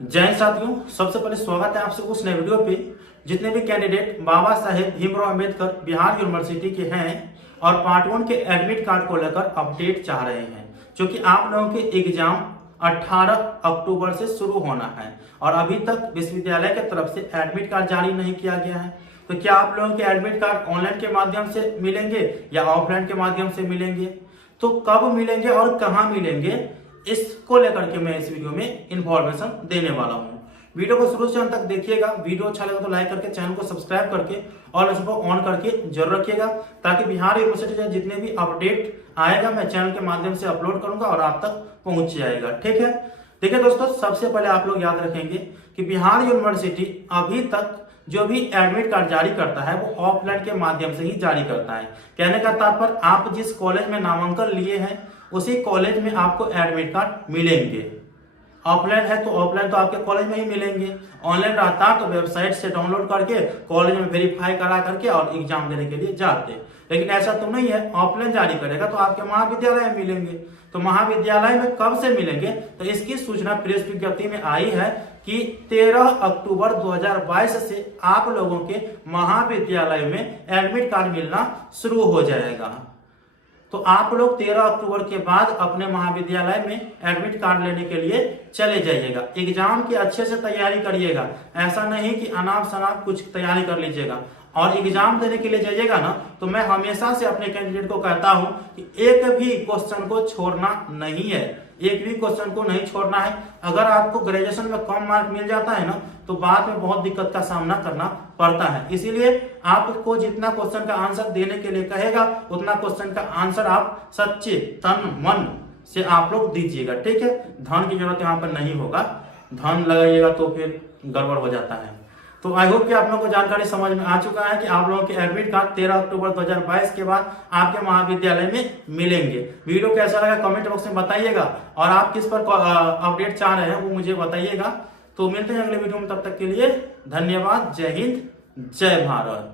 जय हिंद साथियों, सबसे पहले स्वागत है आपसे उस नए वीडियो पे। जितने भी कैंडिडेट बाबा साहेब भीमराव अंबेडकर बिहार यूनिवर्सिटी के हैं और पार्ट 1 के एडमिट कार्ड को लेकर अपडेट चाह रहे हैं, क्योंकि आप लोगों के एग्जाम 18 अक्टूबर से शुरू होना है और अभी तक विश्वविद्यालय की तरफ से एडमिट कार्ड जारी नहीं किया गया है। तो क्या आप लोगों के एडमिट कार्ड ऑनलाइन के माध्यम से मिलेंगे या ऑफलाइन के माध्यम से मिलेंगे? तो कब मिलेंगे और कहाँ मिलेंगे, इसको लेकर के मैं इस वीडियो में इंफॉर्मेशन देने वाला हूं। वीडियो को शुरू से अंत तक देखिएगा। वीडियो अच्छा लगा तो लाइक करके चैनल को सब्सक्राइब करके और इसको ऑन करके जरूर रखिएगा, ताकि बिहार यूनिवर्सिटी से जितने भी अपडेट आएगा मैं चैनल के माध्यम से अपलोड करूंगा और आप तक पहुंच जाएगा। ठीक है, देखिए दोस्तों, सबसे पहले आप लोग याद रखेंगे कि बिहार यूनिवर्सिटी अभी तक जो भी एडमिट कार्ड जारी करता है वो ऑफलाइन के माध्यम से ही जारी करता है। कहने का तात्पर्य, आप जिस कॉलेज में नामांकन लिए हैं उसी कॉलेज में आपको एडमिट कार्ड मिलेंगे। ऑफलाइन है तो ऑफलाइन तो आपके कॉलेज में ही मिलेंगे। ऑनलाइन रहता तो वेबसाइट से डाउनलोड करके कॉलेज में वेरीफाई करा करके और एग्जाम देने के लिए जाते, लेकिन ऐसा तो नहीं है। ऑफलाइन जारी करेगा तो आपके महाविद्यालय में मिलेंगे। तो महाविद्यालय में कब से मिलेंगे, तो इसकी सूचना प्रेस विज्ञप्ति में आई है कि 13 अक्टूबर 2022 से आप लोगों के महाविद्यालय में एडमिट कार्ड मिलना शुरू हो जाएगा। तो आप लोग 13 अक्टूबर के बाद अपने महाविद्यालय में एडमिट कार्ड लेने के लिए चले जाइएगा। एग्जाम की अच्छे से तैयारी करिएगा, ऐसा नहीं कि अनाप शनाप कुछ तैयारी कर लीजिएगा। और एग्जाम देने के लिए जाइएगा ना, तो मैं हमेशा से अपने कैंडिडेट को कहता हूं कि एक भी क्वेश्चन को छोड़ना नहीं है, एक भी क्वेश्चन को नहीं छोड़ना है। अगर आपको ग्रेजुएशन में कम मार्क मिल जाता है ना, तो बाद में बहुत दिक्कत का सामना करना पड़ता है। इसीलिए आपको जितना क्वेश्चन का आंसर देने के लिए कहेगा उतना क्वेश्चन का आंसर आप सच्चे तन मन से आप लोग दीजिएगा। ठीक है, धन की जरूरत यहाँ पर नहीं होगा। धन लगाइएगा तो फिर गड़बड़ हो जाता है। तो आई होप कि आप लोगों को जानकारी समझ में आ चुका है कि आप लोगों के एडमिट कार्ड 13 अक्टूबर 2022 के बाद आपके महाविद्यालय में मिलेंगे। वीडियो कैसा लगा कमेंट बॉक्स में बताइएगा और आप किस पर अपडेट चाह रहे हैं वो मुझे बताइएगा। तो मिलते हैं अगले वीडियो में, तब तक के लिए धन्यवाद। जय हिंद, जय भारत।